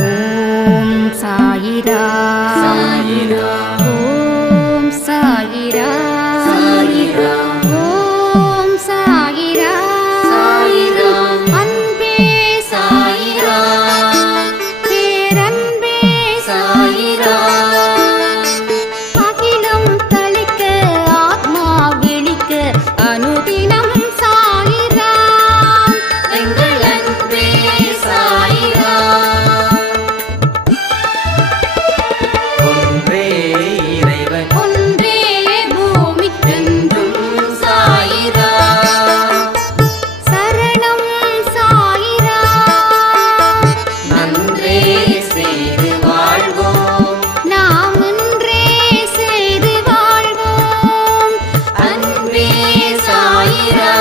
ஓம் சாயிரா சாயிரா ஓம் சாயிரா சாயிரா ஓம் சாயிரா சாயிரா அன்பே சாயிரா பேரன்பே சாயிரா அகிலம் தளிக்க ஆத்மா விழிக்க அனுதினம் சாயிரா எங்கள் அன்பே சாயிரா ஒன்றே இறைவன் ஒன்றே பூமிக்கென்றும் சாயிரா சரணம் சாயிரா நன்றே செய்து வாழ்வோம் நாம் ஒன்றே செய்து வாழ்வோம் அன்பே சாயிரா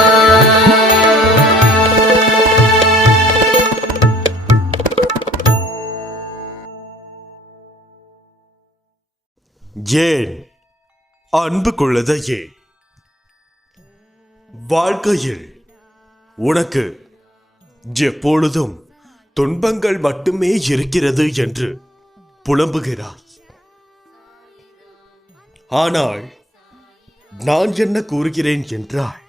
ஏன் அன்பு குழந்தையே, வாழ்க்கையில் உனக்கு எப்பொழுதும் துன்பங்கள் மட்டுமே இருக்கிறது என்று புலம்புகிறாய். ஆனால் நான் என்ன கூறுகிறேன் என்றால்,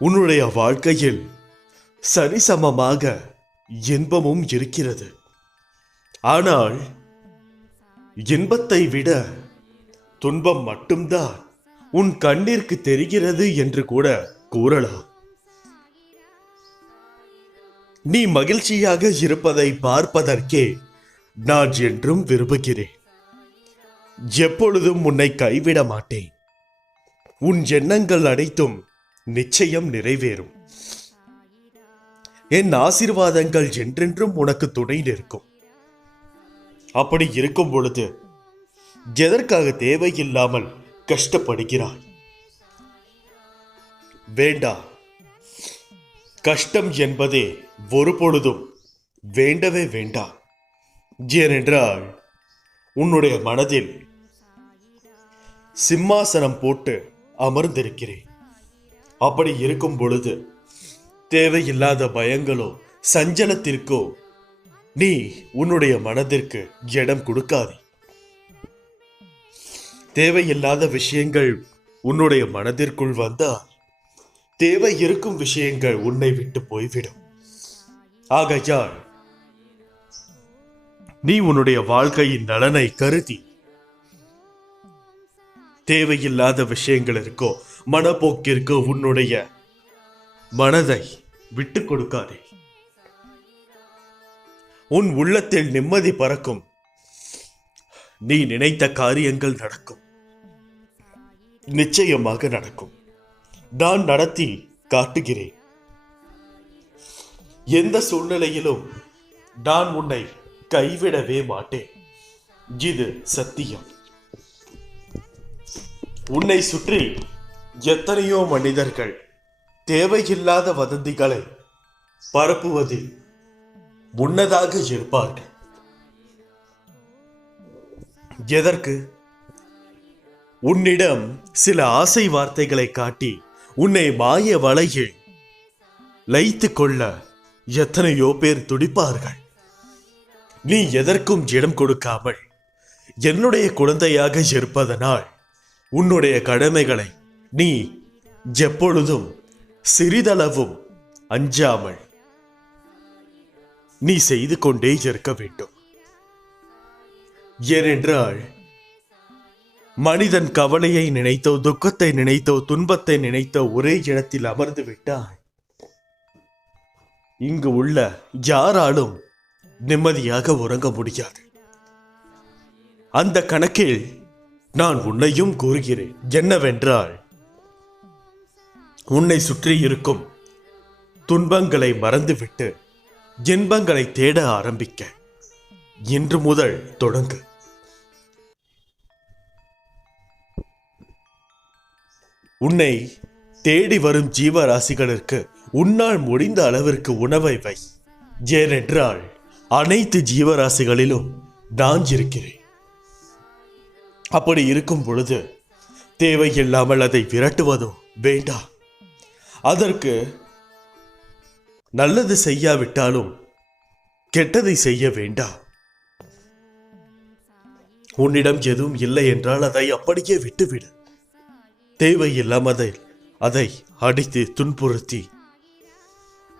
உன்னுடைய வாழ்க்கையில் சரிசமமாக இன்பமும் இருக்கிறது. ஆனால் இன்பத்தை விட துன்பம் மட்டும்தான் உன் கண்ணிற்கு தெரிகிறது என்று கூட கூறலாம். நீ மகிழ்ச்சியாக இருப்பதை பார்ப்பதற்கே நான் என்றும் விரும்புகிறேன். எப்பொழுதும் உன்னை கைவிட மாட்டேன். உன் எண்ணங்கள் அனைத்தும் நிச்சயம் நிறைவேறும். என் ஆசீர்வாதங்கள் என்றென்றும் உனக்கு துணை நிற்கும். அப்படி இருக்கும் பொழுது எதற்காக தேவையில்லாமல் கஷ்டப்படுகிறாய்? வேண்டாம். கஷ்டம் என்பதே ஒரு பொழுதும் வேண்டவே வேண்டாம். ஏனென்றால் உன்னுடைய மனதில் சிம்மாசனம் போட்டு அமர்ந்திருக்கிறேன். அப்படி இருக்கும் பொழுது தேவையில்லாத பயங்களோ சஞ்சலத்திற்கோ நீ உன்னுடைய மனதிற்கு இடம் கொடுக்காதே. தேவையில்லாத விஷயங்கள் உன்னுடைய மனதிற்குள் வந்தால் தேவை இருக்கும் விஷயங்கள் உன்னை விட்டு போய்விடும். ஆகையால் நீ உன்னுடைய வாழ்க்கையின் நலனை கருதி தேவையில்லாத விஷயங்களிற்கோ மனப்போக்கிற்கோ உன்னுடைய மனதை விட்டு கொடுக்காதே. உன் உள்ளத்தில் நிம்மதி பறக்கும். நீ நினைத்த காரியங்கள் நடக்கும். நிச்சயமாக நடக்கும். நான் நடத்தி காட்டுகிறேன். எந்த சூழ்நிலையிலும் நான் உன்னை கைவிடவே மாட்டேன். இது சத்தியம். உன்னை சுற்றி எத்தனையோ மனிதர்கள் தேவையில்லாத வதந்திகளை பரப்புவதில் முன்னதாக இருப்பார்கள். எதற்கு? உன்னிடம் சில ஆசை வார்த்தைகளை காட்டி உன்னை மாய வலையில் லைத்துக் கொள்ள எத்தனையோ பேர் துடிப்பார்கள். நீ எதற்கும் இடம் கொடுக்காமல் என்னுடைய குழந்தையாக இருப்பதனால் உன்னுடைய கடமைகளை நீ எப்பொழுதும் சிறிதளவும் அஞ்சாமல் நீ செய்து கொண்டே இருக்க வேண்டும். ஏனென்றால் மனிதன் கவலையை நினைத்தோ துக்கத்தை நினைத்தோ துன்பத்தை நினைத்தோ ஒரே இடத்தில் அமர்ந்து விட்டாய். இங்கு உள்ள யாராலும் நிம்மதியாக உறங்க முடியாது. அந்த கணக்கில் நான் உன்னையும் கூறுகிறேன். என்னவென்றால், உன்னை சுற்றி இருக்கும் துன்பங்களை மறந்துவிட்டு இன்பங்களை தேட ஆரம்பிக்க இன்று முதல் தொடங்கு. உன்னை தேடி வரும் ஜீவராசிகளுக்கு உன்னால் முடிந்த அளவிற்கு உணவை வை. ஏனென்றால் அனைத்து ஜீவராசிகளிலும் நான் இருக்கிறேன். அப்படி இருக்கும் பொழுது தேவையில்லாமல் அதை விரட்டுவதோ வேண்டாம். அதற்கு நல்லது செய்யாவிட்டாலும் கெட்டதை செய்ய வேண்டாம். உன்னிடம் எதுவும் இல்லை என்றால் அதை அப்படியே விட்டுவிடு. தேவையில்லாமல் அதை அடித்து துன்புறுத்தி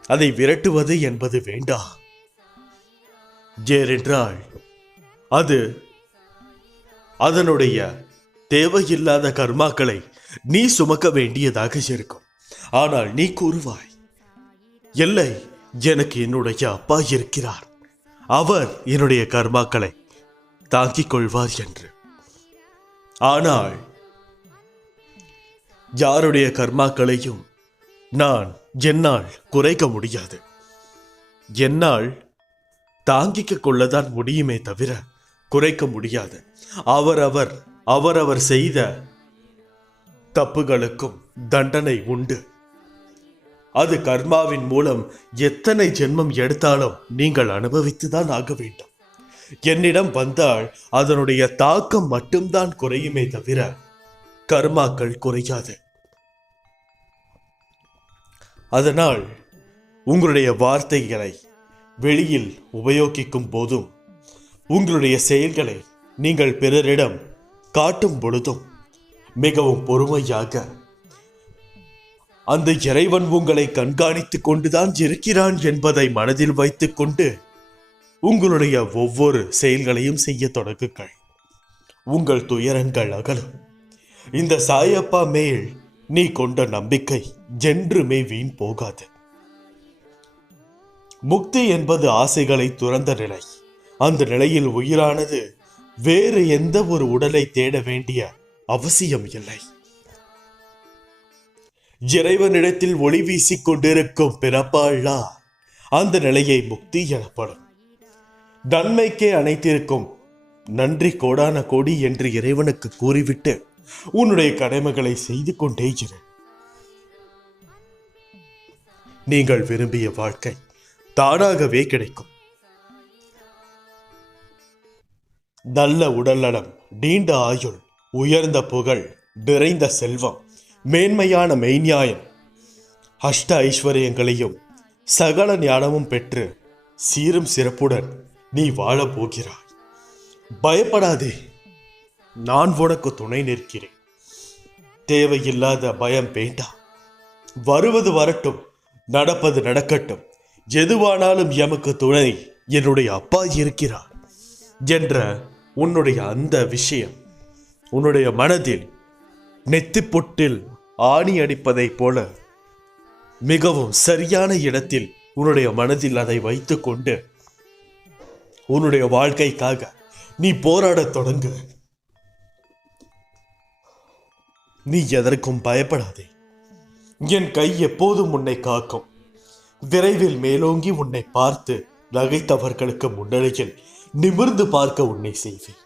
அதை விரட்டுவது என்பது வேண்டாம். ஏனென்றால் அது அதனுடைய தேவையில்லாத கர்மாக்களை நீ சுமக்க வேண்டியதாக இருக்கும். ஆனால் நீ கூறுவாய், இல்லை, எனக்கு என்னுடைய அப்பா இருக்கிறார், அவர் என்னுடைய கர்மாக்களை தாங்கிக் கொள்வார் என்று. ஆனால் யாருடைய கர்மாக்களையும் நான் என்னால் குறைக்க முடியாது. என்னால் தாங்கிக்க கொள்ளதான் முடியுமே தவிர குறைக்க முடியாது. அவரவர் செய்த தப்புகளுக்கும் தண்டனை உண்டு. அது கர்மாவின் மூலம் எத்தனை ஜென்மம் எடுத்தாலும் நீங்கள் அனுபவித்துதான் ஆக வேண்டும். என்னிடம் வந்தால் அதனுடைய தாக்கம் மட்டும்தான் குறையுமே தவிர கர்மாக்கள் குறையாது. அதனால் உங்களுடைய வார்த்தைகளை வெளியில் உபயோகிக்கும் போதும் உங்களுடைய செயல்களை நீங்கள் பிறரிடம் காட்டும் பொழுதும் மிகவும் பொறுமையாக, அந்த இறைவன் உங்களை கண்காணித்துக் கொண்டுதான் இருக்கிறான் என்பதை மனதில் வைத்துக் கொண்டு உங்களுடைய ஒவ்வொரு செயல்களையும் செய்ய தொடங்குங்கள். உங்கள் துயரங்கள் அகலும். இந்த சாயப்பா மேல் நீ கொண்ட நம்பிக்கை என்றுமே வீண் போகாது. முக்தி என்பது ஆசைகளை துறந்த நிலை. அந்த நிலையில் உயிரானது வேறு எந்த ஒரு உடலை தேட வேண்டிய அவசியம் இல்லை. இறைவனிடத்தில் ஒளி வீசிக் கொண்டிருக்கும் பிறப்பாளா அந்த நிலையை முக்தி எனப்படும். நன்மைக்கே அனைத்திருக்கும் நன்றி கோடான கோடி என்று இறைவனுக்கு கூறிவிட்டு உன்னுடைய கடமைகளை செய்து கொண்டே இரு. நீங்கள் விரும்பிய வாழ்க்கை தானாகவே கிடைக்கும். நல்ல உடல்நலம், நீண்ட ஆயுள், உயர்ந்த புகழ், நிறைந்த செல்வம், மேன்மையான மெய்ஞாயம், அஷ்ட ஐஸ்வர்யங்களையும் சகல ஞானமும் பெற்று சீரும் சிறப்புடன் நீ வாழப் போகிறாய். பயப்படாதே, நான் உனக்கு துணை நிற்கிறேன். தேவையில்லாத பயம் வேண்டாம். வருவது வரட்டும், நடப்பது நடக்கட்டும், எதுவானாலும் எமக்கு துணை என்னுடைய அப்பா இருக்கிறார் என்ற உன்னுடைய அந்த விஷயம் உன்னுடைய மனதில் நெத்திப்பொட்டில் ஆணி அடிப்பதைப் போல மிகவும் சரியான இடத்தில் உன்னுடைய மனதில் அதை வைத்துக் கொண்டு உன்னுடைய வாழ்க்கைக்காக நீ போராடத் தொடங்கு. நீ எதற்கும் பயப்படாதே. என் கை எப்போதும் உன்னை காக்கும். விரைவில் மேலோங்கி உன்னை பார்த்து நகைத்தவர்களுக்கு முன்னிலையில் நிமிர்ந்து பார்க்க உன்னை செய்வேன்.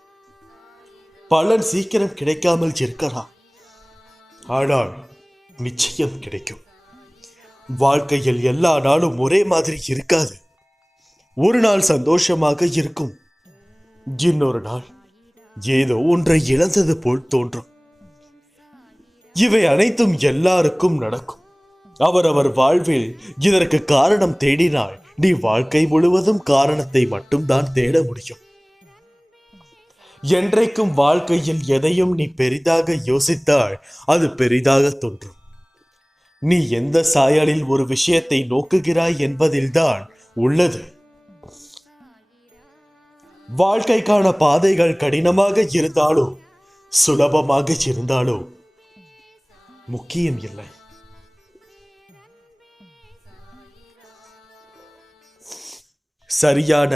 பலன் சீக்கிரம் கிடைக்காமல் இருக்கலாம், ஆனால் நிச்சயம் கிடைக்கும். வாழ்க்கையில் எல்லா நாளும் ஒரே மாதிரி இருக்காது. ஒரு நாள் சந்தோஷமாக இருக்கும், இன்னொரு நாள் ஏதோ ஒன்றை இழந்தது போல் தோன்றும். இவை அனைத்தும் எல்லாருக்கும் நடக்கும். அவரவர் வாழ்வில் இதற்கு காரணம் தேடினால் நீ வாழ்க்கை முழுவதும் காரணத்தை மட்டும்தான் தேட முடியும். என்றைக்கும் வாழ்க்கையில் எதையும் நீ பெரிதாக யோசித்தால் அது பெரிதாக தோன்றும். நீ எந்த சாயலில் ஒரு விஷயத்தை நோக்குகிறாய் என்பதில்தான் உள்ளது. வாழ்க்கைக்கான பாதைகள் கடினமாக இருந்தாலோ சுலபமாக இருந்தாலோ முக்கியம் இல்லை. சரியான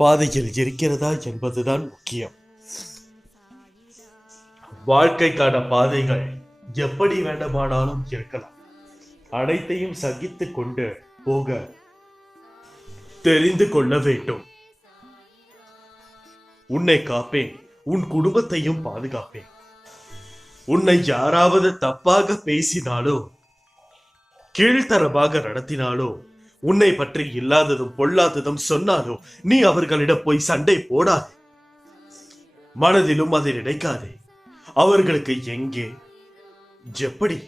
பாதையில் இருக்கிறதா என்பதுதான் முக்கியம். வாழ்க்கைக்கான பாதைகள் எப்படி வேண்டுமானாலும் இருக்கலாம். அனைத்தையும் சகித்துக் கொண்டு போக தெரிந்து கொள்ள வேண்டும். உன்னை காப்பேன், உன் குடும்பத்தையும் பாதுகாப்பேன். உன்னை யாராவது தப்பாக பேசினாலோ கீழ்த்தரமாக நடத்தினாலோ உன்னை பற்றி இல்லாததும் பொல்லாததும் சொன்னாலோ நீ அவர்களிடம் போய் சண்டை போடாதே. மனதிலும் அதை நினைக்காதே. அவர்களுக்கு எங்கே எப்படி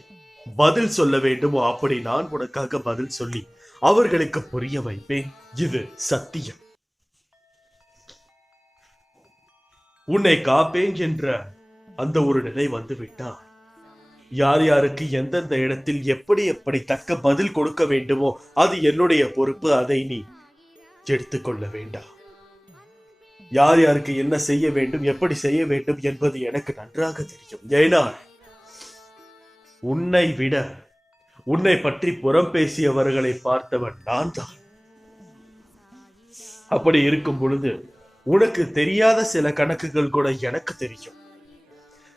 பதில் சொல்ல வேண்டுமோ அப்படி நான் உனக்காக பதில் சொல்லி அவர்களுக்கு புரிய வைப்பேன். இது சத்தியம். உன்னை காப்பேன் என்ற அந்த ஒரு நிலை வந்து விட்டால் யார் யாருக்கு எந்தெந்த இடத்தில் எப்படி எப்படி தக்க பதில் கொடுக்க வேண்டுமோ அது என்னுடைய பொறுப்பு. அதை நீ எடுத்துக்கொள்ள வேண்டாம். யார் யாருக்கு என்ன செய்ய வேண்டும், எப்படி செய்ய வேண்டும் என்பது எனக்கு நன்றாக தெரியும். ஏனால் உன்னை விட உன்னை பற்றி புறம் பேசியவர்களை பார்த்தவன் நான் தான். அப்படி இருக்கும் பொழுது உனக்கு தெரியாத சில கணக்குகள் கூட எனக்கு தெரியும்.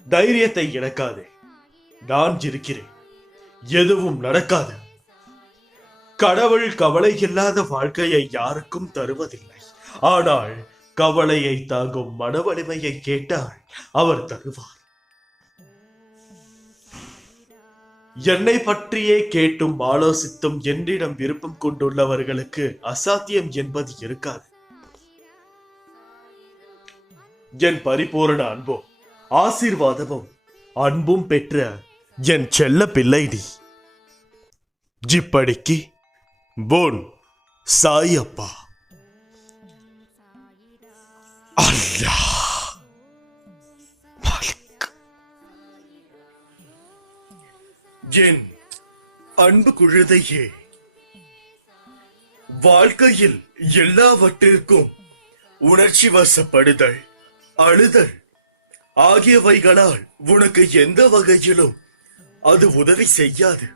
தைரியத்தை இழக்காதே. நான் இருக்கிறேன். எதுவும் நடக்காது. கடவுள் கவலை இல்லாத வாழ்க்கையை யாருக்கும் தருவதில்லை. ஆனால் கவலையை தாங்கும் மன வலிமையை கேட்டால் அவர் தருவார். என்னை பற்றியே கேட்டும் ஆலோசித்தும் என்னிடம் விருப்பம் கொண்டுள்ளவர்களுக்கு அசாத்தியம் என்பது இருக்காது. என் பரிபூரண அன்பும் ஆசீர்வாதமும் அன்பும் பெற்ற என் செல்ல பிள்ளை நீ. இப்படிக்கு போன் சாயப்பா. அல்லாஹ் மாலிக். என் அன்பு குழந்தையே, வாழ்க்கையில் எல்லாவற்றிற்கும் உணர்ச்சி வசப்படுதல், அழுதல் ஆகியவைகளால் உனக்கு எந்த வகையிலும் அது உதவி செய்யாது.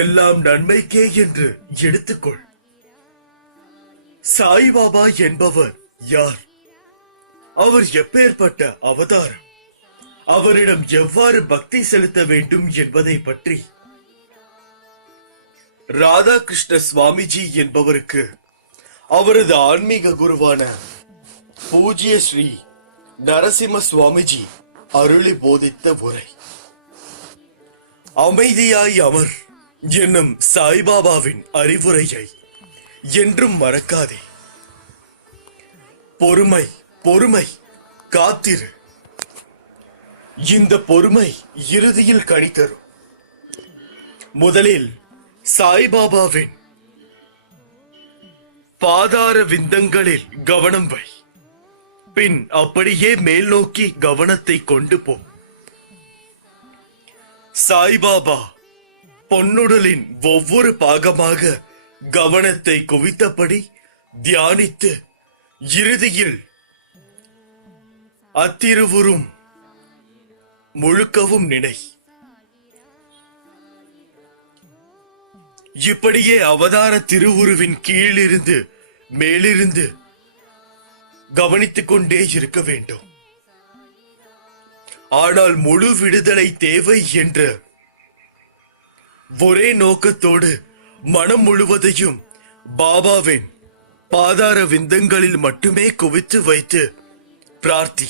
எல்லாம் நன்மைக்கே என்று எடுத்துக்கொள். சாய்பாபா என்பவர் யார்? அவர் எப்பேற்பட்ட அவதாரம்? அவரிடம் எவ்வாறு பக்தி செலுத்த வேண்டும் என்பதை பற்றி ராதாகிருஷ்ண சுவாமிஜி என்பவருக்கு அவரது ஆன்மீக குருவான பூஜ்ய ஸ்ரீ நரசிம்ம சுவாமிஜி அருளி போதித்த உரை. அமைதியாய் அமர் என்னும் சாய்பாபாவின் அறிவுரையை என்றும் மறக்காதே. பொறுமை, பொறுமை, காத்திரு. இந்த பொறுமை இறுதியில் கனி தரும். முதலில் சாய்பாபாவின் பாதார விந்தங்களில் கவனம் வை. பின் அப்படியே மேல் நோக்கி கவனத்தை கொண்டு போ. சாய்பாபா பொன்னுடலின் ஒவ்வொரு பாகமாக கவனத்தை குவித்தபடி தியானித்து இறுதியில் அத்திருவுரும் முழுக்கவும் நினை. இப்படியே அவதார திருவுருவின் கீழிருந்து மேலிருந்து கவனித்துக் கொண்டே இருக்க வேண்டும். ஆனால் முழு விடுதலை தேவை என்ற ஒரே நோக்கத்தோடு மனம் முழுவதையும் பாபாவின் பாதார விந்தங்களில் மட்டுமே குவித்து வைத்து பிரார்த்தி.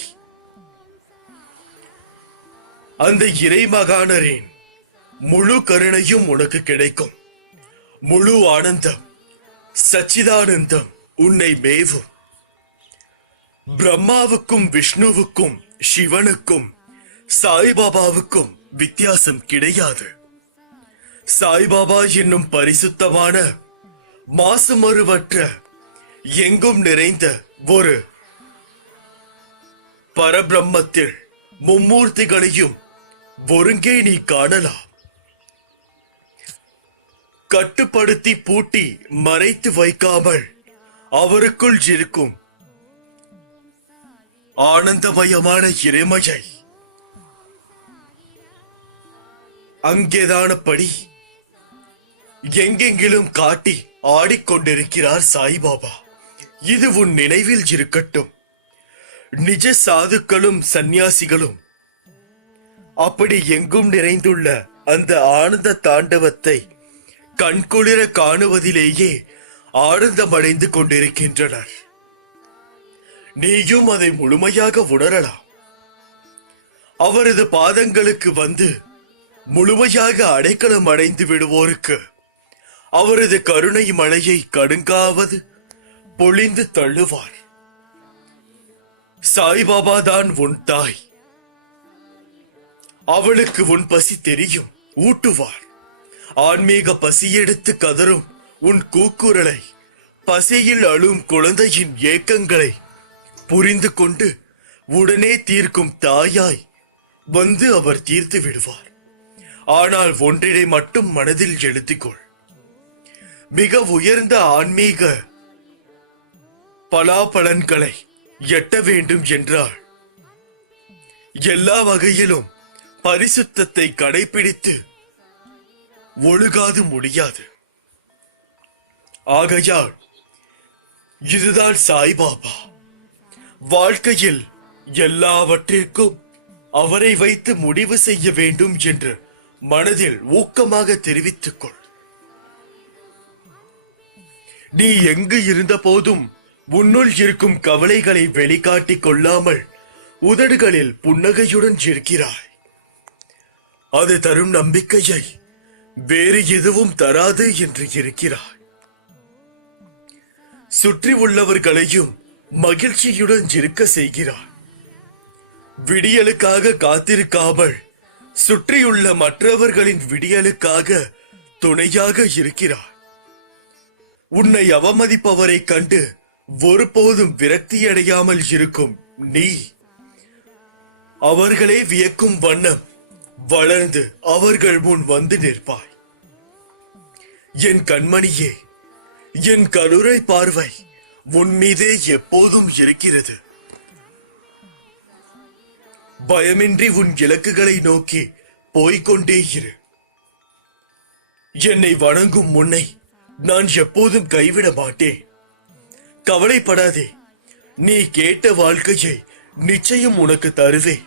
அந்த இறைமகானரின் முழு கருணையும் உனக்கு கிடைக்கும். முழு ஆனந்தம், சச்சிதானந்தம் உன்னை மேவும். பிரம்மாவுக்கும் விஷ்ணுவுக்கும் சிவனுக்கும் சாய்பாபாவுக்கும் வித்தியாசம் கிடையாது. சாய்பாபா என்னும் பரிசுத்தமான மாசுமறுவற்ற எங்கும் நிறைந்த ஒரு பரபிரம்மத்தில் மும்மூர்த்திகளையும் ஒருங்கே நீ காணலாம். கட்டுப்படுத்தி பூட்டி மறைத்து வைக்காமல் அவருக்குள் இருக்கும் ஆனந்தமயமான இறைமையை அங்கேதானபடி எங்கெங்கிலும் காட்டி ஆடிக்கொண்டிருக்கிறார் சாய்பாபா. இது உன் நினைவில் இருக்கட்டும். நிஜ சாதுக்களும் சந்நியாசிகளும் அப்படி எங்கும் நிறைந்துள்ள அந்த ஆனந்த தாண்டவத்தை கண்குளிர காணுவதிலேயே ஆனந்தமடைந்து கொண்டிருக்கின்றனர். நீயும் அதை முழுமையாக உணரலாம். அவரது பாதங்களுக்கு வந்து முழுமையாக அடைக்கலம் அடைந்து விடுவோருக்கு அவரது கருணை மழையை கடுங்காவது பொழிந்து தள்ளுவார். சாய்பாபா தான் உன் தாய். அவளுக்கு உன் பசி தெரியும். ஊட்டுவார். ஆன்மீக பசியெடுத்து கதறும் உன் கூக்குரலை, பசியில் அழும் குழந்தையின் ஏக்கங்களை புரிந்து கொண்டு உடனே தீர்க்கும் தாயாய் வந்து அவர் தீர்த்து விடுவார். ஆனால் ஒன்றினை மட்டும் மனதில் எழுதிக்கொள். மிக உயர்ந்த ஆன்மீக பலாபலன்களை எட்ட வேண்டும் என்றால் எல்லா வகையிலும் பரிசுத்தத்தை கடைபிடித்து ஒழுகாது முடியாது. ஆகையால் இதுதான் சாய்பாபா. வாழ்க்கையில் எல்லாவற்றிற்கும் அவரை வைத்து முடிவு செய்ய வேண்டும் என்று மனதில் ஊக்கமாக தெரிவித்துக் கொள். நீ எங்கு இருந்த போதும் உன்னுள் இருக்கும் கவலைகளை வெளிக்காட்டிக் கொள்ளாமல் உதடுகளில் புன்னகையுடன் இருக்கிறாய். அது தரும் நம்பிக்கையை வேறு எதுவும் தராது என்று இருக்கிறாய். சுற்றி உள்ளவர்களையும் மகிழ்ச்சியுடன் இருக்க செய்கிறாய். விடியலுக்காக காத்திருக்காமல் சுற்றியுள்ள மற்றவர்களின் விடியலுக்காக துணையாக இருக்கிறாய். உன்னை அவமதிப்பவரை கண்டு ஒருபோதும் விரக்தியடையாமல் இருக்கும் நீ அவர்களே வியக்கும் வண்ணம் வளர்ந்து அவர்கள் முன் வந்து நிற்பாய். என் கண்மணியே, என் கருணை பார்வை உன் மீதே எப்போதும் இருக்கிறது. பயமின்றி உன் இலக்குகளை நோக்கி போய்கொண்டே இரு. என்னை வணங்கும் முன்னை நான் எப்போதும் கைவிட மாட்டேன். கவலைப்படாதே, நீ கேட்ட வாழ்க்கையை நிச்சயம் உனக்கு தருவேன்.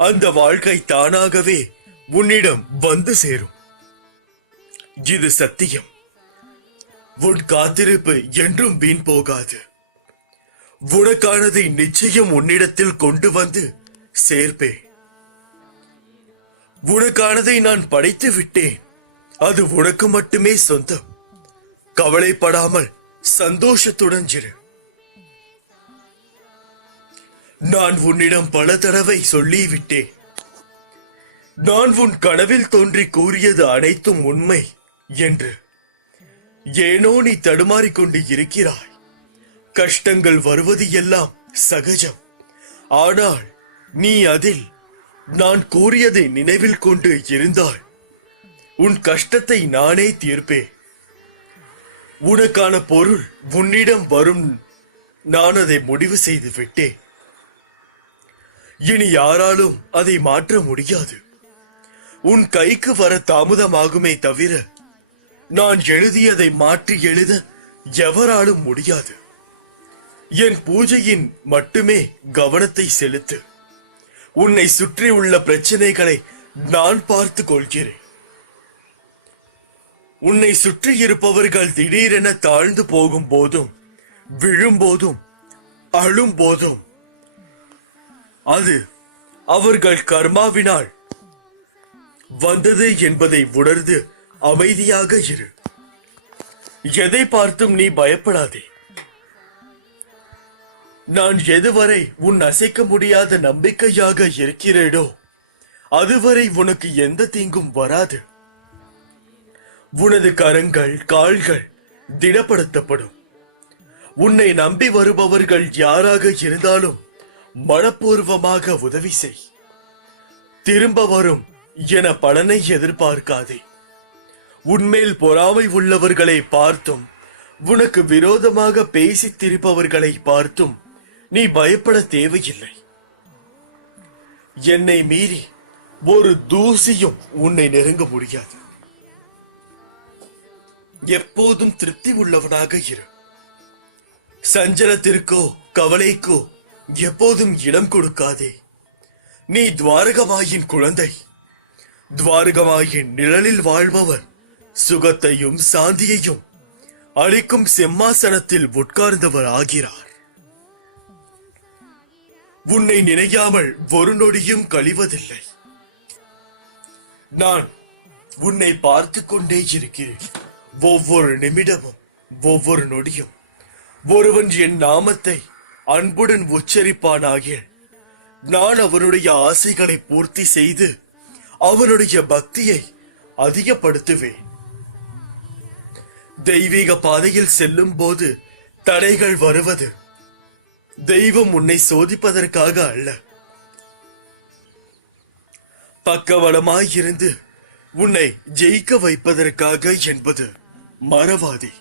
அந்த வாழ்க்கை தானாகவே உன்னிடம் வந்து சேரும். இது சத்தியம். உன் காத்திருப்பு என்றும் வீண் போகாது. உனக்கானதை நிச்சயம் உன்னிடத்தில் கொண்டு வந்து சேர்ப்பேன். உனக்கானதை நான் படைத்து விட்டேன். அது உனக்கு மட்டுமே சொந்தம். கவலைப்படாமல் சந்தோஷத்துடன் இரு. நான் உன்னிடம் பல தடவை சொல்லிவிட்டேன். நான் உன் கனவில் தோன்றி கூறியது அனைத்தும் உண்மை என்று. ஏனோ நீ தடுமாறிக்கொண்டு இருக்கிறாய். கஷ்டங்கள் வருவது எல்லாம் சகஜம். ஆனால் நீ அதில் நான் கூறியதை நினைவில் கொண்டு இருந்தால் உன் கஷ்டத்தை நானே தீர்ப்பேன். உனக்கான பொருள் உன்னிடம் வரும். நான் அதை முடிவு செய்து விட்டேன். இனி யாராலும் அதை மாற்ற முடியாது. உன் கைக்கு வர தாமதமாகுமே தவிர நான் எழுதியதை மாற்றி எழுத எவராலும் முடியாது. என் பூஜையின் மட்டுமே கவனத்தை செலுத்து. உன்னை சுற்றி உள்ள பிரச்சனைகளை நான் பார்த்து கொள்கிறேன். உன்னை சுற்றி இருப்பவர்கள் திடீரென தாழ்ந்து போகும் போதும் விழும்போதும் அழும் போதும் அது அவர்கள் கர்மாவினால் வந்தது என்பதை உணர்ந்து அமைதியாக இரு. எதை பார்த்தும் நீ பயப்படாதே. நான் எதுவரை உன் அசைக்க முடியாத நம்பிக்கையாக இருக்கிறேனோ அதுவரை உனக்கு எந்த தீங்கும் வராது. உனது கரங்கள் கால்கள் திடப்படுத்தப்படும். உன்னை நம்பி வருபவர்கள் யாராக இருந்தாலும் மனப்பூர்வமாக உதவி செய். திரும்ப வரும் என பலனை எதிர்பார்க்காதே. உன்மேல் பொறாமை உள்ளவர்களை பார்த்தும் உனக்கு விரோதமாக பேசித் திரிப்பவர்களை பார்த்தும் நீ பயப்பட தேவையில்லை. என்னை மீறி ஒரு தூசியும் உன்னை நெருங்க முடியாது. எப்போதும் திருப்தி உள்ளவனாக இரு. சஞ்சலத்திற்கோ கவலைக்கோ எப்போதும் இடம் கொடுக்காதே. நீ துவாரகமாயின் குழந்தை. துவாரகமாயின் நிழலில் வாழ்பவர் சுகத்தையும் சாந்தியையும் அளிக்கும் சிம்மாசனத்தில் உட்கார்ந்தவர் ஆகிறார். உன்னை நினையாமல் ஒரு நொடியும் கழிவதில்லை. நான் உன்னை பார்த்து கொண்டே இருக்கிறேன். ஒவ்வொரு நிமிடமும் ஒவ்வொரு நொடியும் ஒருவன் என் நாமத்தை அன்புடன் உச்சரிப்பானாகில் நான் அவனுடைய ஆசைகளை பூர்த்தி செய்து அவனுடைய பக்தியை அதிகப்படுத்துவேன். தெய்வீக பாதையில் செல்லும் போது தடைகள் வருவது தெய்வம் உன்னை சோதிப்பதற்காக அல்ல, பக்கபலமாயிருந்து உன்னை ஜெயிக்க வைப்பதற்காக என்பது மறவாதே.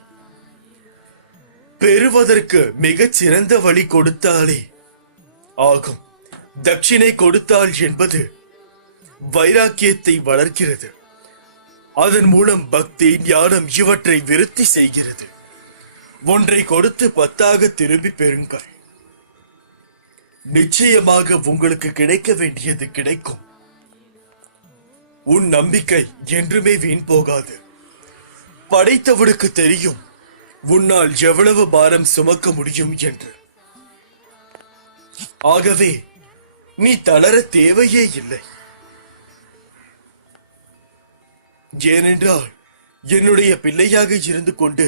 பெறுவதற்கு மிகச் சிறந்த வழி கொடுத்தாலே ஆகும். தட்சிணை கொடுத்தால் என்பது வைராக்கியத்தை வளர்க்கிறது. அதன் மூலம் பக்தி, ஞானம் இவற்றை விருத்தி செய்கிறது. ஒன்றை கொடுத்து 10 திரும்பி பெறுங்கள். நிச்சயமாக உங்களுக்கு கிடைக்க வேண்டியது கிடைக்கும். உன் நம்பிக்கை என்றுமே வீண் போகாது. படைத்தவனுக்கு தெரியும் உன்னால் எவ்வளவு பாரம் சுமக்க முடியும் என்று. ஆகவே நீ தளர தேவையே இல்லை. ஏனென்றால் என்னுடைய பிள்ளையாக இருந்து கொண்டு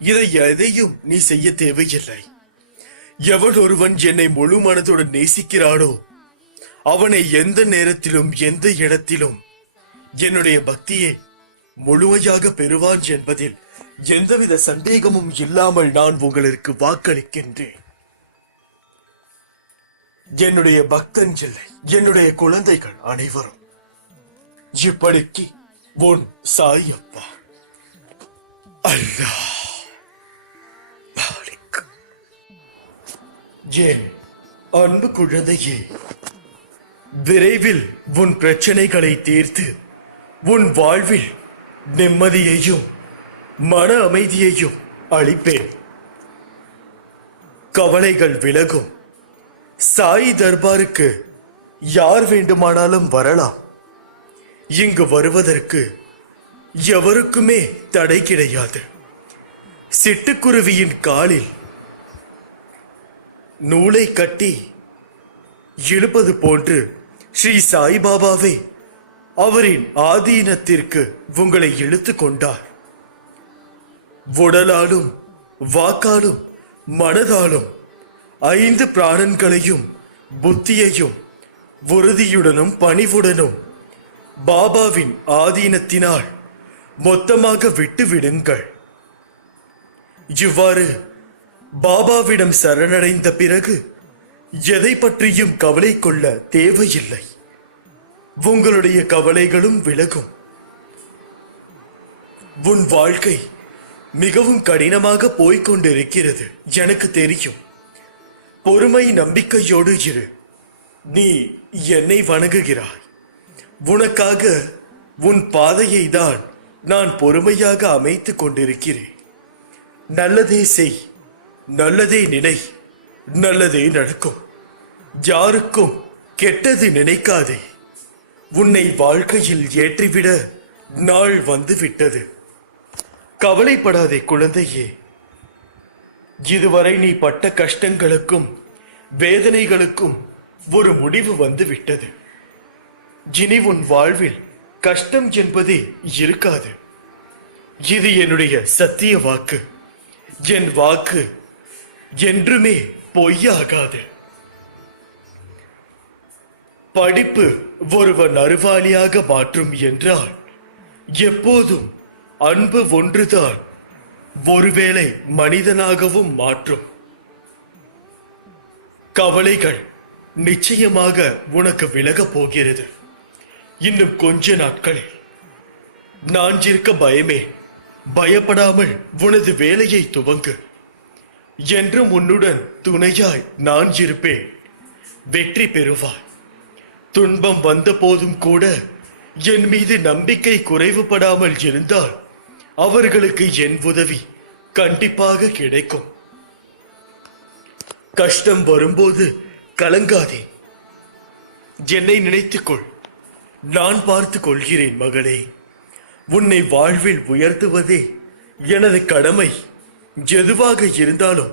இதை எதையும் நீ செய்ய தேவையில்லை. எவன் ஒருவன் என்னை முழு மனதுடன் நேசிக்கிறானோ அவனை எந்த நேரத்திலும் எந்த இடத்திலும் என்னுடைய பக்தியை முழுமையாக பெறுவான் என்பதில் எந்தவித சந்தேகமும் இல்லாமல் நான் உங்களுக்கு வாக்களிக்கின்றேன். என்னுடைய பக்தன் என்னுடைய குழந்தைகள் அனைவரும் இப்படிக்கு உன் சாயப்பா அல்லாஹ் பாலிக். என் அன்பு குழந்தையே, விரைவில் உன் பிரச்சனைகளை தீர்த்து உன் வாழ்வில் நிம்மதியையும் மன அமைதியையும் அளிப்பேன். கவலைகள் விலகும். சாய் தர்பாருக்கு யார் வேண்டுமானாலும் வரலாம். இங்கு வருவதற்கு எவருக்குமே தடை கிடையாது. சிட்டுக்குருவியின் காலில் நூலை கட்டி இழுப்பது போன்று ஸ்ரீ சாய்பாபாவே அவரின் ஆதீனத்திற்கு உங்களை இழுத்து கொண்டார். உடலாலும் வாக்காலும் மனதாலும் 5 பிராணன்களையும் புத்தியையும் உறுதியுடனும் பணிவுடனும் பாபாவின் ஆதீனத்தினால் மொத்தமாக விட்டு விடுங்கள். இவ்வாறு பாபாவிடம் சரணடைந்த பிறகு எதை பற்றியும் கவலை கொள்ள தேவையில்லை. உங்களுடைய கவலைகளும் விலகும். உன் வாழ்க்கை மிகவும் கடினமாக போய்கொண்டிருக்கிறது, எனக்கு தெரியும். பொறுமை, நம்பிக்கையோடு இரு. நீ என்னை வணங்குகிறாய். உனக்காக உன் பாதையை தான் நான் பொறுமையாக அமைத்துக் கொண்டிருக்கிறேன். நல்லதே செய், நல்லதே நினை, நல்லதே நடக்கும். யாருக்கும் கெட்டது நினைக்காதே. உன்னை வாழ்க்கையில் ஏற்றிவிட நாள் வந்து விட்டது. கவலைப்படாதே குழந்தையே. இதுவரை நீ பட்ட கஷ்டங்களுக்கும் வேதனைகளுக்கும் ஒரு முடிவு வந்து விட்டது. இனி உன் வாழ்வில் கஷ்டம் என்பதே இருக்காது. இது என்னுடைய சத்திய வாக்கு. என் வாக்கு என்றுமே பொய்யாகாது. படிப்பு ஒருவன் அறிவாளியாக மாற்றும் என்றால் எப்போதும் அன்பு ஒன்றுதான் ஒருவேளை மனிதனாகவும் மாற்றும். கவலைகள் நிச்சயமாக உனக்கு விலகப் போகிறது. இன்னும் கொஞ்ச நாட்களில் நான் இருக்க பயமே. பயப்படாமல் உனது வேலையை துவங்கு. என்றும் உன்னுடன் துணையாய் நான் இருப்பேன். வெற்றி பெறுவாய். துன்பம் வந்த போதும் கூட என் மீது நம்பிக்கை குறைவுபடாமல் இருந்தால் அவர்களுக்கு என் உதவி கண்டிப்பாக கிடைக்கும். கஷ்டம் வரும்போது கலங்காதே. என்னை நினைத்துக்கொள். நான் பார்த்துக் கொள்கிறேன் மகளே. உன்னை வாழ்வில் உயர்த்துவதே எனது கடமை. எதுவாக இருந்தாலும்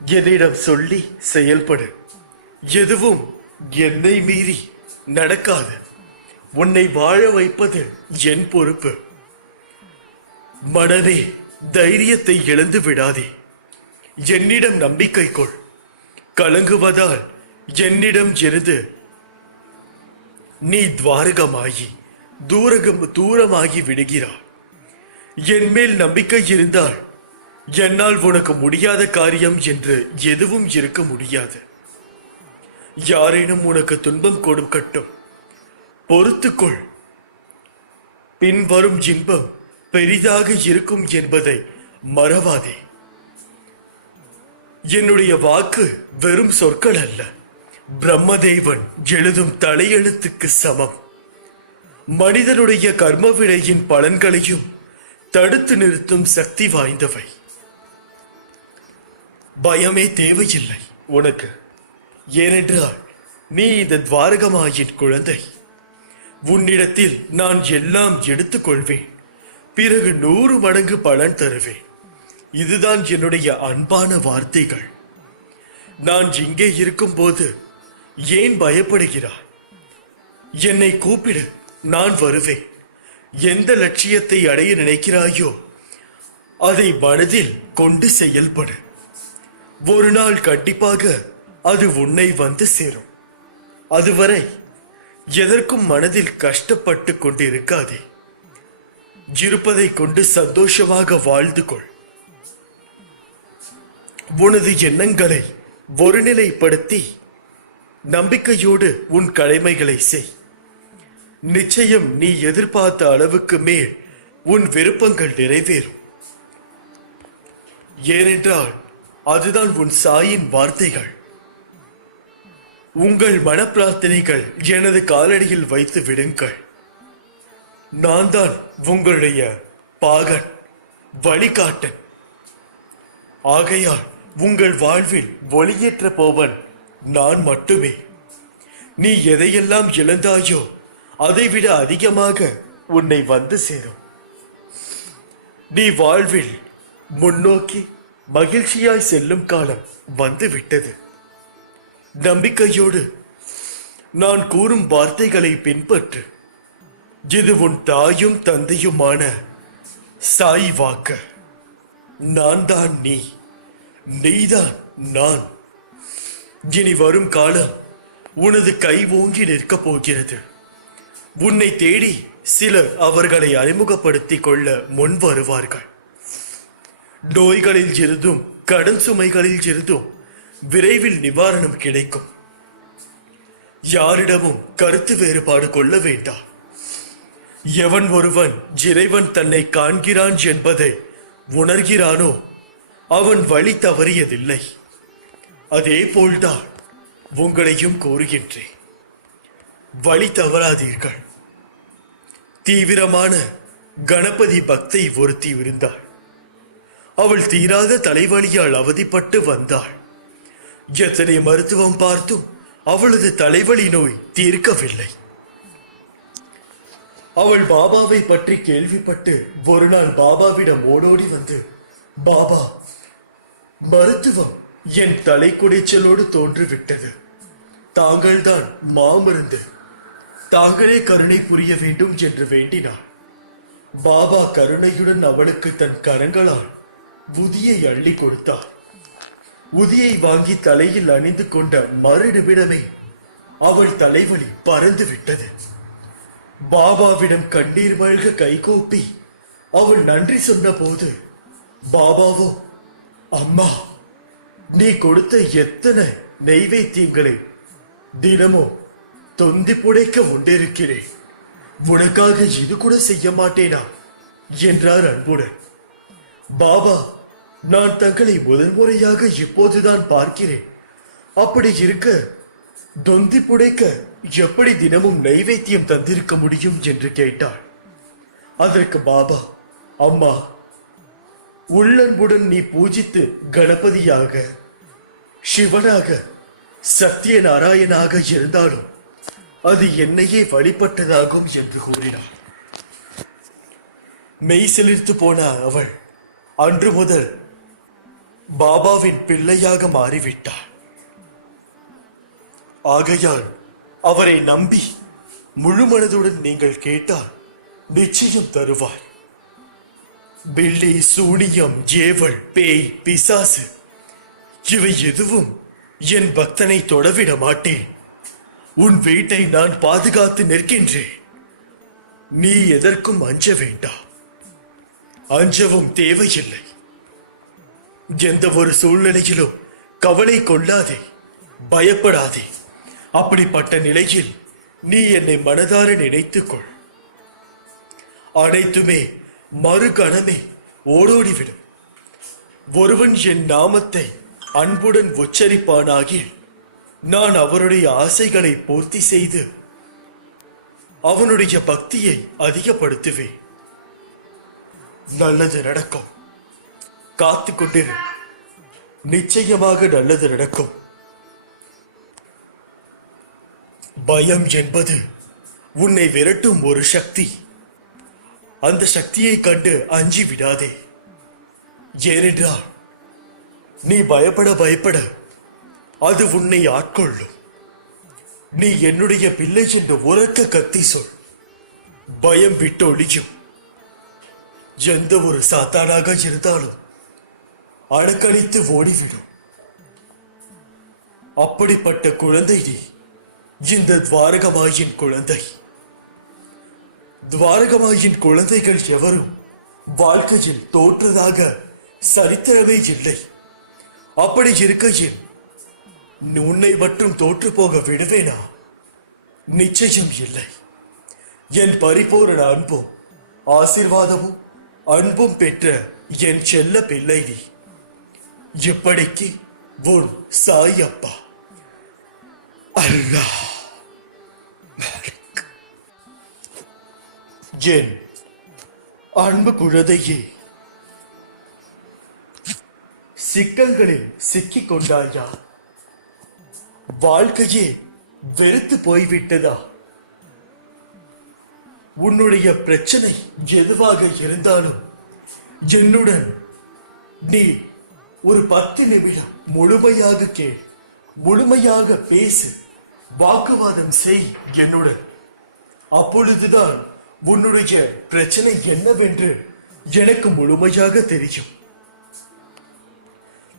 என்னிடம் சொல்லி செயல்படு. எதுவும் என்னை மீறி நடக்காது. உன்னை வாழ வைப்பது என் பொறுப்பு. மனமே, தைரியத்தை இழந்து விடாதே. என்னிடம் நம்பிக்கை கொள். கலங்குவதால் என்னிடம் இருந்து நீ துவாரகமாகி தூரமாகி விடுகிறாய். என் மேல் நம்பிக்கை இருந்தால் என்னால் உனக்கு முடியாத காரியம் என்று எதுவும் இருக்க முடியாது. யாரேனும் உனக்கு துன்பம் கொடுக்கட்டும், பொறுத்துக்கொள். பின்வரும் இன்பம் பெரிதாக இருக்கும் என்பதை மறவாதே. என்னுடைய வாக்கு வெறும் சொற்கள் அல்ல, பிரம்மதேவன் எழுதும் தலையெழுத்துக்கு சமம். மனிதனுடைய கர்ம வினையின் பலன்களையும் தடுத்து நிறுத்தும் சக்தி வாய்ந்தவை. பயமே தேவையில்லை உனக்கு. ஏனென்றால் நீ இந்த துவாரகமாயின் குழந்தை. உன்னிடத்தில் நான் எல்லாம் எடுத்துக்கொள்வேன், பிறகு 100 மடங்கு பலன் தருவேன். இதுதான் என்னுடைய அன்பான வார்த்தைகள். நான் இங்கே இருக்கும்போது ஏன் பயப்படுகிறாய்? என்னை கூப்பிடு, நான் வருவேன். எந்த லட்சியத்தை அடைய நினைக்கிறாயோ அதை மனதில் கொண்டு செயல்படு. ஒரு நாள் கண்டிப்பாக அது உன்னை வந்து சேரும். அதுவரை எதற்கும் மனதில் கஷ்டப்பட்டு கொண்டிருக்காதே. இருப்பதை கொண்டு சந்தோஷமாக வாழ்ந்து கொள். உனது எண்ணங்களை ஒருநிலைப்படுத்தி நம்பிக்கையோடு உன் கடமைகளை செய். நிச்சயம் நீ எதிர்பார்த்த அளவுக்கு மேல் உன் விருப்பங்கள் நிறைவேறும். ஏனென்றால் அதுதான் உன் சாயின் வார்த்தைகள். உங்கள் மன பிரார்த்தனைகள் எனது காலடியில் வைத்து விடுங்கள். நான் தான் உங்களுடைய பாகன், வழிகாட்டன். ஆகையால் உங்கள் வாழ்வில் ஒளியேற்ற போவன் நான் மட்டுமே. நீ எதையெல்லாம் இழந்தாயோ அதைவிட அதிகமாக உன்னை வந்து சேரும். நீ வாழ்வில் முன்னோக்கி மகிழ்ச்சியாய் செல்லும் காலம் வந்து விட்டது. நம்பிக்கையோடு நான் கூறும் வார்த்தைகளை பின்பற்று. இது உன் தாயும் தந்தையுமான சாய் வாக்கு. நான் தான் நீ, நீதான் நான். இனி வரும் காலம் உனது கை ஓங்கி நிற்கப் போகிறது. உன்னை தேடி சிலர் அவர்களை அறிமுகப்படுத்திக் கொள்ள முன் வருவார்கள். நோய்களில் இருந்தும் கடன் சுமைகளில் இருந்தும் விரைவில் நிவாரணம் கிடைக்கும். யாரிடமும் கருத்து வேறுபாடு கொள்ள வேண்டாம். எவன் ஒருவன் இறைவன் தன்னை காண்கிறான் என்பதை உணர்கிறானோ அவன் வழி தவறியதில்லை. அதே போல்தான் உங்களையும் கூறுகின்றேன், வழி தவறாதீர்கள். தீவிரமான கணபதி பக்தை ஒருத்தி இருந்தாள். அவள் தீராத தலைவலியால் அவதிப்பட்டு வந்தாள். எத்தனை மருத்துவம் பார்த்தும் அவளது தலைவலி நோய் தீர்க்கவில்லை. அவள் பாபாவை பற்றி கேள்விப்பட்டு ஒரு நாள் பாபாவிடம் ஓடோடி வந்து, பாபா, மருத்துவம் என் தலைக்குடைச்சலோடு தோன்றிவிட்டது. தாங்கள்தான் மாமருந்து, தாங்களே கருணை புரிய வேண்டும் என்று வேண்டினாள். பாபா கருணையுடன் அவளுக்கு தன் கரங்களால் உதியை அள்ளி கொடுத்தார். உதியை வாங்கி தலையில் அணிந்து கொண்ட மறுநிமிடமே அவள் தலைவலி பறந்து விட்டது. பாபாவிடம் கண்ணீர் மல்க கைகோப்பி அவள் நன்றி சொன்ன போது, பாபாவோ, அம்மா, நீ கொடுத்த எத்தனை நெய்வேத்தியங்களை தினமும் தொந்தி புடைக்க உண்டிருக்கிறேன், உனக்காக இது கூட செய்ய மாட்டேனா என்றார் அன்புடன். பாபா, நான் தங்களை முதல் முறையாக இப்போதுதான் பார்க்கிறேன். அப்படி இருக்க தொந்தி புடைக்க எப்படி தினமும் நைவேத்தியம் தந்திருக்க முடியும் என்று கேட்டாள். அதற்கு பாபா, அம்மா, உள்ளன்புடன் நீ பூஜித்து கணபதியாக, சிவனாக, சத்தியநாராயணாக இருந்தாலும் அது என்னையே வழிபட்டதாகும் என்று கூறினார். மெய் சிலிர்த்து போன அவள் அன்று முதல் பாபாவின் பிள்ளையாக மாறிவிட்டாள். ஆகையால் அவரை நம்பி முழு மனதுடன் நீங்கள் கேட்டால் நிச்சயம் தருவார். பில்லி, சூனியம், ஏவல், பேய், பிசாசு இவை எதுவும் என் பக்தனை தொடவிட மாட்டேன். உன் வீட்டை நான் பாதுகாத்து நிற்கின்றேன். நீ எதற்கும் அஞ்ச வேண்டாம். அஞ்சவும் தேவையில்லை. எந்த ஒரு சூழ்நிலையிலும் கவலை கொள்ளாதே, பயப்படாதே. அப்படிப்பட்ட நிலையில் நீ என்னை மனதார நினைத்துக்கொள். அனைத்துமே மறுகணமே ஓடோடிவிடும். ஒருவன் என் நாமத்தை அன்புடன் உச்சரிப்பானாகில் நான் அவருடைய ஆசைகளை பூர்த்தி செய்து அவனுடைய பக்தியை அதிகப்படுத்துவேன். நல்லது நடக்கும். காத்து கொண்டிரு. நிச்சயமாக நல்லது நடக்கும். பயம் என்பது உன்னை விரட்டும் ஒரு சக்தி. அந்த சக்தியை கண்டு அஞ்சி விடாதே. ஏனென்றால் நீ பயப்பட அது உன்னை ஆட்கொள்ளும். நீ என்னுடைய பிள்ளை என்று உரக்க கத்தி சொல். பயம் விட்டு ஒழியும். எந்த ஒரு சாத்தானாக இருந்தாலும் அடக்கடித்து ஓடிவிடும். அப்படிப்பட்ட குழந்தை நீ. இந்த துவாரகமாயின் குழந்தை. துவாரகமாயின் குழந்தைகள் எவரும் வாழ்க்கையில் தோற்றதாக சரித்திரமே இல்லை. அப்படி இருக்கையில் உன்னை மட்டும் தோற்று போக விடுவேனா? நிச்சயம் இல்லை. என் பரிபூரண அன்பும் ஆசீர்வாதமும் அன்பும் பெற்ற என் செல்ல பிள்ளை நீ. இப்படிக்கு உன் சாய் அப்பா. அல்லாஹ். என் அன்பு குழந்தையே, சிக்கல்களில் சிக்கிக் கொண்டாயா? வாழ்க்கையே வெறுத்து போய்விட்டதா? உன்னுடைய பிரச்சனை எதுவாக இருந்தாலும் என்னுடன் நீ ஒரு 10 நிமிடம் முழுமையாக கேள். முழுமையாக பேசு. வாக்குவாதம் செய் என்னுடன். அப்பொழுதுதான் உன்னுடைய பிரச்சனை என்னவென்று எனக்கு முழுமையாக தெரியும்.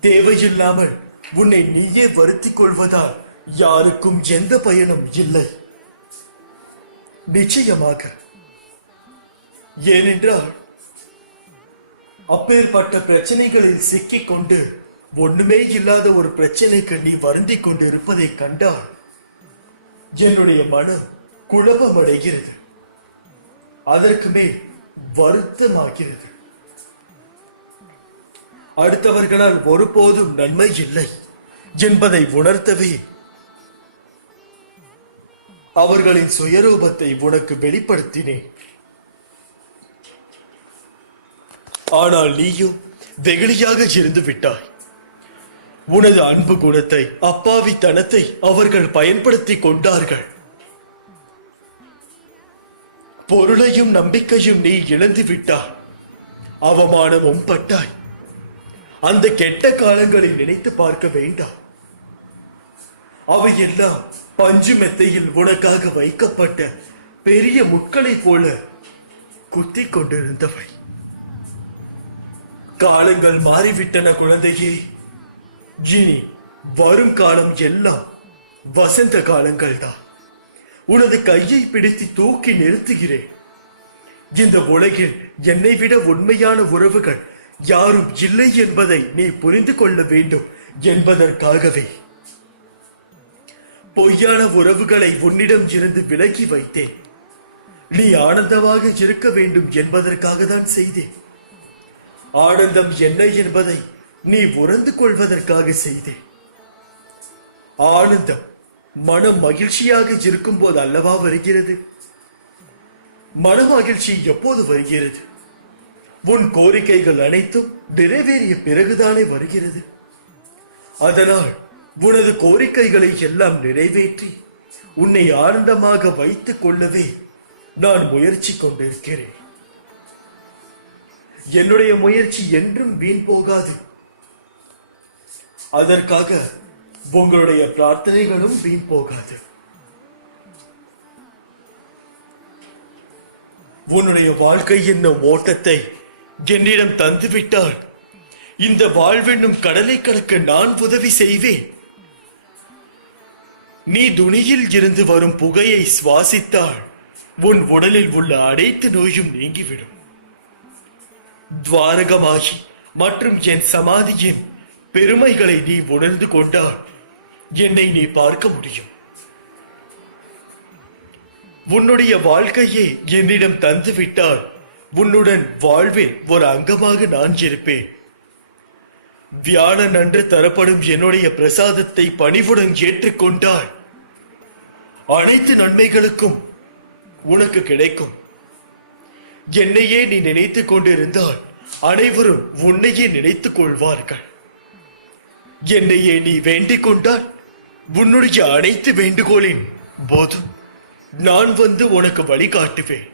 தேவையில்லாமல் உன்னை நீயே வருத்திக் கொள்வதால் யாருக்கும் எந்த பயனும் இல்லை. நிச்சயமாக. ஏனென்றால் அப்பேற்பட்ட பிரச்சனைகளில் சிக்கிக் கொண்டு ஒண்ணுமே இல்லாத ஒரு பிரச்சனைக்கு நீ வருந்திக் கொண்டு இருப்பதை கண்டால் என்னுடைய மனம் குழப்பமடைகிறது. அதற்கு மேல் வருத்தமாகிறது. அடுத்தவர்களால் ஒருபோதும் நன்மை இல்லை என்பதை உணர்த்தவே அவர்களின் சுயரூபத்தை உனக்கு வெளிப்படுத்தினேன். ஆனால் நீயும் வெகுளியாக இருந்து விட்டாய். உனது அன்பு குணத்தை, அப்பாவித்தனத்தை அவர்கள் பயன்படுத்திக் கொண்டார்கள். பொருளையும் நம்பிக்கையும் நீ இழந்து விட்டாய். அவமானமும் பட்டாய். அந்த கெட்ட காலங்களை நினைத்து பார்க்க வேண்டாம். அவையெல்லாம் பஞ்சு மெத்தையில் உனக்காக வைக்கப்பட்ட பெரிய முட்களை போல குத்திக் கொண்டிருந்தவை. காலங்கள் மாறிவிட்டன குழந்தையே. இனி வரும் காலம் எல்லாம் வசந்த காலங்கள் தான். உனது கையை பிடித்து தூக்கி நிறுத்துகிறேன். இந்த உலகில் என்னை விட உண்மையான உறவுகள் யாரும் இல்லை என்பதை நீ புரிந்து கொள்ள வேண்டும் என்பதற்காகவே பொய்யான உறவுகளை உன்னிடம் இருந்து விலக்கி வைத்தேன். நீ ஆனந்தமாக இருக்க வேண்டும் என்பதற்காக தான் செய்தேன். ஆனந்தம் என்ன என்பதை நீ உணர்ந்து கொள்வதற்காக செய்தேன். ஆனந்தம் மனம் மகிழ்ச்சியாக இருக்கும் போது அல்லவா வருகிறது? மன மகிழ்ச்சி எப்போது வருகிறது? உன் கோரிக்கைகள் அனைத்தும் நிறைவேறிய பிறகுதானே வருகிறது. அதனால் உனது கோரிக்கைகளை எல்லாம் நிறைவேற்றி உன்னை ஆனந்தமாக வைத்துக் கொள்ளவே நான் முயற்சி கொண்டிருக்கிறேன். என்னுடைய முயற்சி என்றும் வீண் போகாது. அதற்காக உங்களுடைய பிரார்த்தனைகளும் வீண் போகாது. உன்னுடைய வாழ்க்கை என்னும் ஓட்டத்தை என்னிடம் தந்துவிட்டால் இந்த வாழ்வென்னும் கடலை கடக்க நான் உதவி செய்வேன். நீ துணியில் இருந்து வரும் புகையை சுவாசித்தால் உன் உடலில் உள்ள அனைத்து நோயும் நீங்கிவிடும். துவாரகமாகி மற்றும் என் சமாதியின் பெருமைகளை நீ உணர்ந்து கொண்டால் என்னை நீ பார்க்க முடியும். உன்னுடைய வாழ்க்கையை என்னிடம் தந்துவிட்டால் உன்னுடன் வாழ்வில் ஒரு அங்கமாக நான் இருப்பேன். வியாழன் அன்று தரப்படும் என்னுடைய பிரசாதத்தை பணிவுடன் ஏற்றுக்கொண்டால் அனைத்து நன்மைகளுக்கும் உனக்கு கிடைக்கும். என்னையே நீ நினைத்துக் கொண்டிருந்தால் அனைவரும் உன்னையே நினைத்துக் கொள்வார்கள். என்னையே நீ வேண்டிக் கொண்டால் உன்னுடைய அனைத்து வேண்டுகோளின் போதும் நான் வந்து உனக்கு வழிகாட்டுவேன்.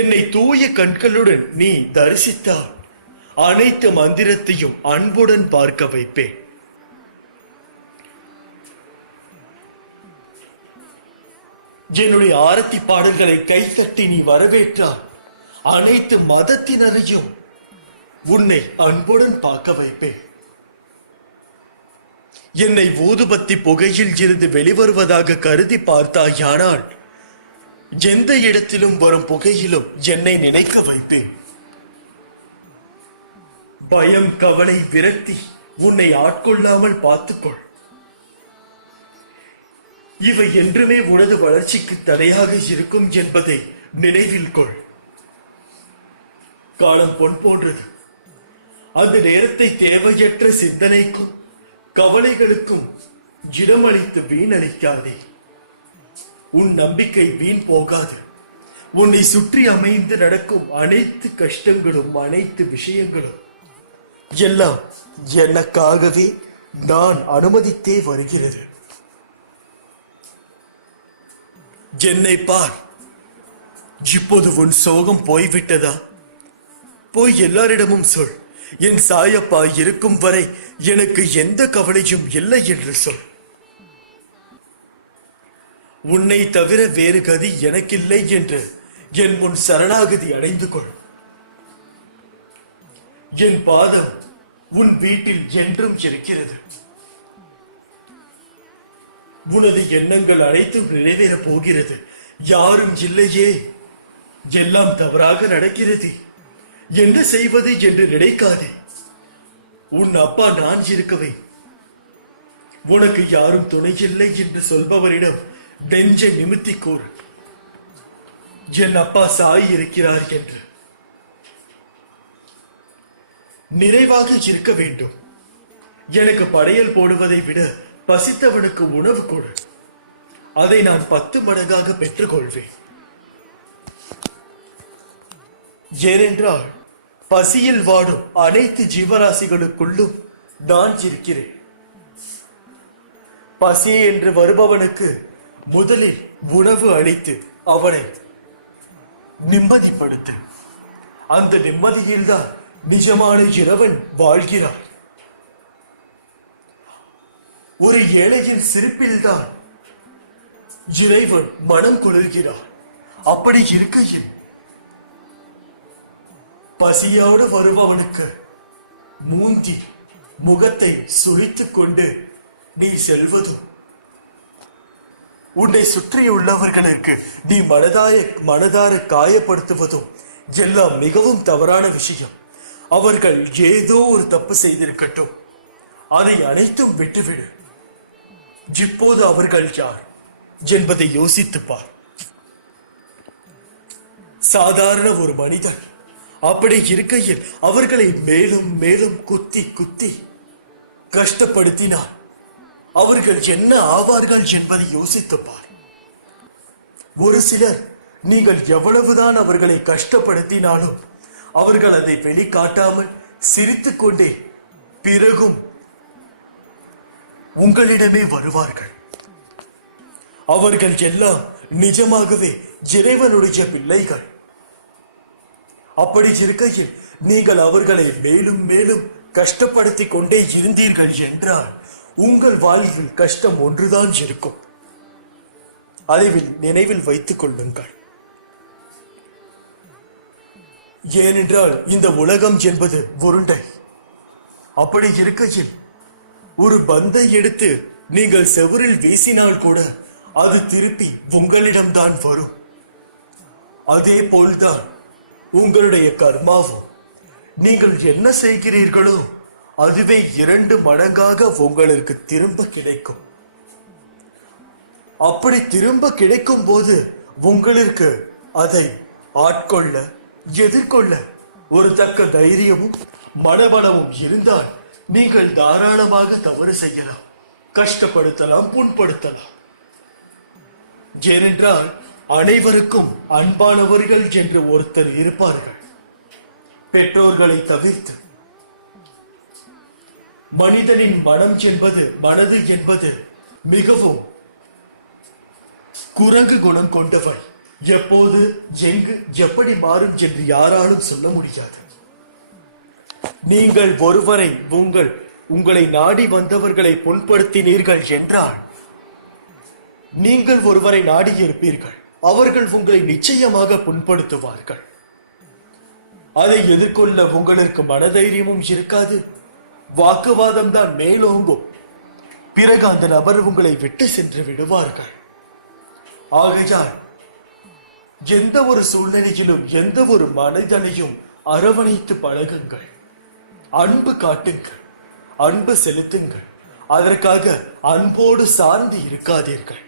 என்னை தூய கண்களுடன் நீ தரிசித்தால் அனைத்து மந்திரத்தையும் அன்புடன் பார்க்க வைப்பேன். என்னுடைய ஆரத்தி பாடல்களை கைத்தட்டி நீ வரவேற்றால் அனைத்து மதத்தினரையும் உன்னை அன்புடன் பார்க்க வைப்பேன். என்னை ஊதுபத்தி புகையில் இருந்து வெளிவருவதாக கருதி பார்த்தாயானால் எந்த இடத்திலும் வரும் புகையிலும் என்னை நினைக்க வைப்பேன். பயம், கவலை, விரக்தி உன்னை ஆட்கொள்ளாமல் பார்த்துக்கொள். இவை என்றுமே உனது வளர்ச்சிக்கு தடையாக இருக்கும் என்பதை நினைவில் கொள். காலம் பொன் போன்றது. அந்த நேரத்தை தேவையற்ற சிந்தனைக்கும் கவலைகளுக்கும் இடமளித்து வீணளிக்காதே. உன் நம்பிக்கை வீண் போகாது. உன்னை சுற்றி அமைந்து நடக்கும் அனைத்து கஷ்டங்களும் அனைத்து விஷயங்களும் எல்லாம் எனக்காகவே நான் அனுமதித்தே வருகிறது. என்னை பார். இப்போது உன் சோகம் போய்விட்டதா? போய் எல்லாரிடமும் சொல், என் சாயப்பா இருக்கும் வரை எனக்கு எந்த கவலையும் இல்லை என்று சொல். உன்னை தவிர வேறு கதி எனக்கில்லை என்று என் முன் சரணாகதி அடைந்து கொள். என் பாதம் உன் வீட்டில் என்றும் இருக்கிறது. உனது எண்ணங்கள் அனைத்தும் நிறைவேறப் போகிறது. யாரும் இல்லையே, எல்லாம் தவறாக நடக்கிறது, என்ன செய்வது என்று நினைக்காதே. உன் அப்பா நான் இருக்கவே. உனக்கு யாரும் துணையில்லை என்று சொல்பவரிடம் நெஞ்சை நிமித்தி கூறு, என் அப்பா சாய் இருக்கிறார் என்று. நிறைவாக இருக்க வேண்டும். எனக்கு படையல் போடுவதை விட பசித்தவனுக்கு உணவு கொடு. அதை நான் 10 மடங்காக பெற்றுக்கொள்வேன். ஏனென்றால் பசியில் வாடும் அனைத்து ஜீவராசிகளுக்குள்ளும் நான் இருக்கிறேன். பசி என்று வருபவனுக்கு முதலில் உணவு அளித்து அவனை நிம்மதிப்படுத்து. அந்த நிம்மதியில்தான் நிஜமான இறைவன் வாழ்கிறார். ஒரு ஏழையின் சிரிப்பில்தான் இறைவன் மனம் குளிர்கிறார். அப்படி இருக்கையில் பசியோடு வருபவனுக்கு மூந்தி முகத்தை சுழித்துக் கொண்டு நீ செல்வதும், உன்னை சுற்றியுள்ளவர்களுக்கு நீ மனதார காயப்படுத்துவதும் எல்லாம் மிகவும் தவறான விஷயம். அவர்கள் ஏதோ ஒரு தப்பு செய்திருக்கட்டும், அதை அனைத்தும் விட்டுவிடு. இப்போது அவர்கள் யார் என்பதை யோசித்துப் பார். சாதாரண ஒரு மனிதன். அப்படி இருக்கையில் அவர்களை மேலும் மேலும் குத்தி குத்தி கஷ்டப்படுத்தினார். அவர்கள் என்ன ஆவார்கள் என்பதை யோசித்துப் பார். ஒரு சிலர் நீங்கள் எவ்வளவுதான் அவர்களை கஷ்டப்படுத்தினாலும் அவர்கள் அதை வெளிக்காட்டாமல் சிரித்துக் கொண்டே பிறகும் உங்களிடமே வருவார்கள். அவர்கள் எல்லாம் நிஜமாகவே இறைவனுடைய பிள்ளைகள். அப்படி இருக்கையில் நீங்கள் அவர்களை மேலும் மேலும் கஷ்டப்படுத்திக் கொண்டே இருந்தீர்கள் என்றால் உங்கள் வாழ்வில் கஷ்டம் ஒன்றுதான் இருக்கும். அதை நினைவில் வைத்துக் கொள்ளுங்கள். ஏனென்றால் இந்த உலகம் என்பது உருண்டை. அப்படி இருக்கையில் ஒரு பந்தை எடுத்து நீங்கள் செவுரில் வீசினால் கூட அது திருப்பி உங்களிடம்தான் வரும். அதே போல்தான் உங்களுடைய கர்மாவும். நீங்கள் என்ன செய்கிறீர்களோ அதுவே 2 மடங்காக உங்களுக்கு திரும்ப கிடைக்கும். அப்படி திரும்ப கிடைக்கும் போது உங்களுக்கு அதை ஆட்கொள்ள, எதிர்கொள்ள ஒரு தக்க தைரியமும் மனபலமும் இருந்தால் நீங்கள் தாராளமாக தவறு செய்யலாம், கஷ்டப்படுத்தலாம், புண்படுத்தலாம். ஏனென்றால் அனைவருக்கும் அன்பானவர்கள் என்று ஒருத்தர் இருப்பார்கள். பெற்றோர்களை தவிர்த்து மனிதனின் மனது என்பது மிகவும் குரங்கு குணம் கொண்டவள். எப்போது எங்கு எப்படி மாறும் என்று யாராலும் சொல்ல முடியாது. நீங்கள் ஒருவரை உங்களை நாடி வந்தவர்களை புண்படுத்தினீர்கள் என்றால் நீங்கள் ஒருவரை நாடி இருப்பீர்கள். அவர்கள் உங்களை நிச்சயமாக புண்படுத்துவார்கள். அதை எதிர்கொள்ள உங்களுக்கு மனதைரியமும் இருக்காது. வாக்குவாதம் தான் மேலோங்கும். பிறகு அந்த நபர் உங்களை விட்டு சென்று விடுவார்கள். ஆகையால் எந்த ஒரு சூழ்நிலையிலும் எந்த ஒரு மனிதனையும் அரவணைத்து பழகுங்கள், அன்பு காட்டுங்கள், அன்பு செலுத்துங்கள். அதற்காக அன்போடு சார்ந்து இருக்காதீர்கள்.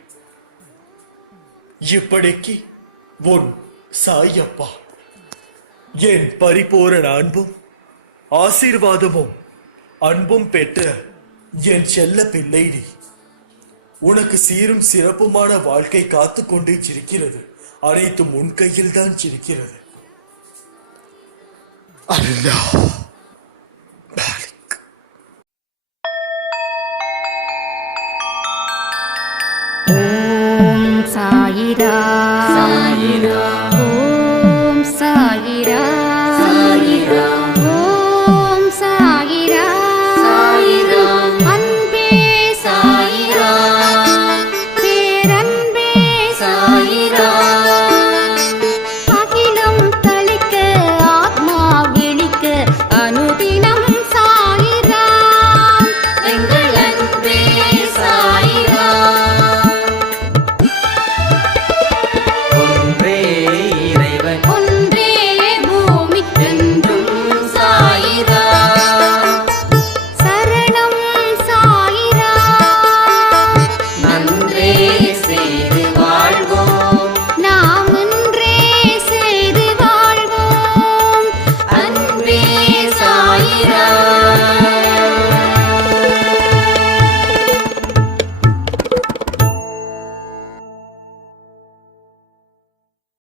இப்படிக்கு உன் சாயப்பா. என் பரிபூரண அன்பும் ஆசீர்வாதமும் அன்பும் பெற்ற என் செல்ல பிள்ளை நீ. உனக்கு சீரும் சிறப்புமான வாழ்க்கை காத்து கொண்டே இருக்கிறது. அனைத்தும் உன் கையில் தான் இருக்கிறது. அல்லாஹ் பாலிக். ஓம் சாயிரா சாயிரா ஓம் சாயிரா சாயிரா